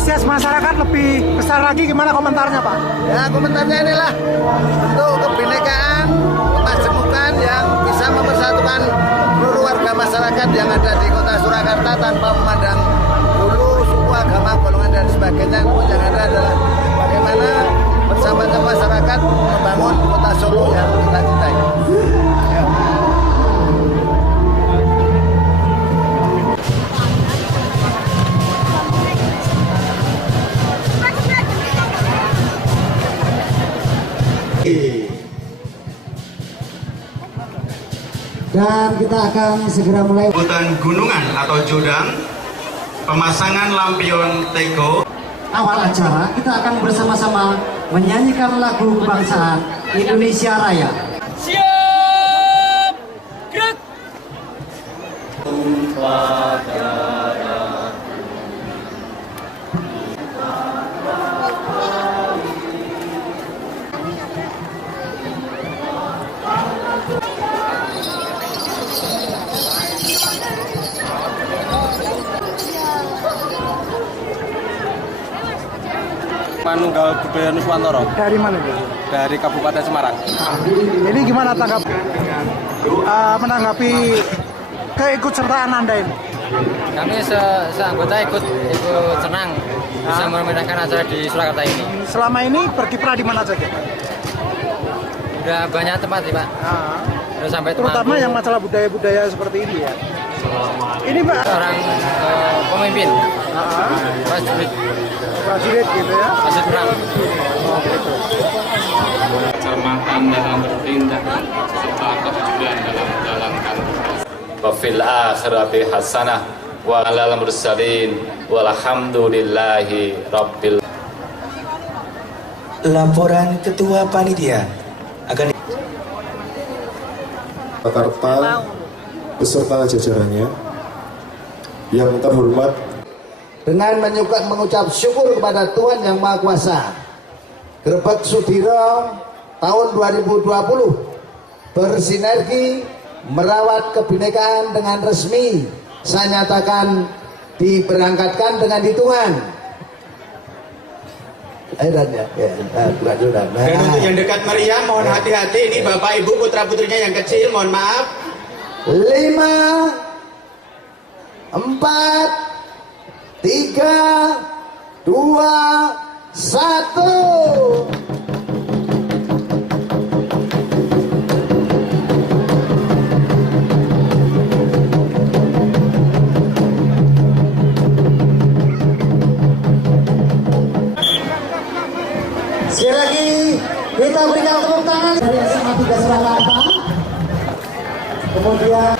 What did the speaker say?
antusias masyarakat lebih besar lagi, gimana komentarnya Pak? Ya, komentarnya inilah untuk kebinekaan, kemajemukan yang bisa mempersatukan seluruh warga masyarakat yang ada di Kota Surakarta tanpa memandang dulu suku, agama, golongan dan sebagainya. Yang ada adalah bagaimana bersama-sama masyarakat membangun Kota Solo yang kita cintai. Ya. Dan kita akan segera mulai Hutan gunungan atau jodang, pemasangan lampion tego. awal acara. Kita akan bersama-sama menyanyikan lagu kebangsaan Indonesia Raya. Siap, gerak. Manunggal Budaya Nuswantoro Dari mana Bu? dari Kabupaten Semarang. Ini gimana menanggapi keikutsertaan Anda ini? Kami seanggota ikut senang bisa memeriahkan acara di Surakarta ini. Selama ini berkiprah di mana saja? Udah banyak tempat sih Pak. Udah sampai Terutama Temanggung. yang masalah budaya-budaya seperti ini ya. Ini Pak, Seorang pemimpin, prajurit gitu ya. prajurit perang. Kecermatan dalam bertindak serta kejujuran dalam menjalankan tugas. Wa fil akhirati hasanah wa alal mursalin walhamdulillahi rabbil. Laporan Ketua Panitia akan Jakarta beserta jajarannya yang terhormat, Dengan mengucap syukur kepada Tuhan Yang Maha Kuasa, Grebek Sudiro tahun 2020 bersinergi merawat kebinekaan dengan resmi saya nyatakan diberangkatkan dengan hitungan. Dan untuk yang dekat meriam mohon hati-hati, ini Bapak Ibu putra putrinya yang kecil mohon maaf. 5, 4, 3, 2, 1. Sekali lagi kita berikan tepuk tangan dari SMA 3 Surakarta. Kemudian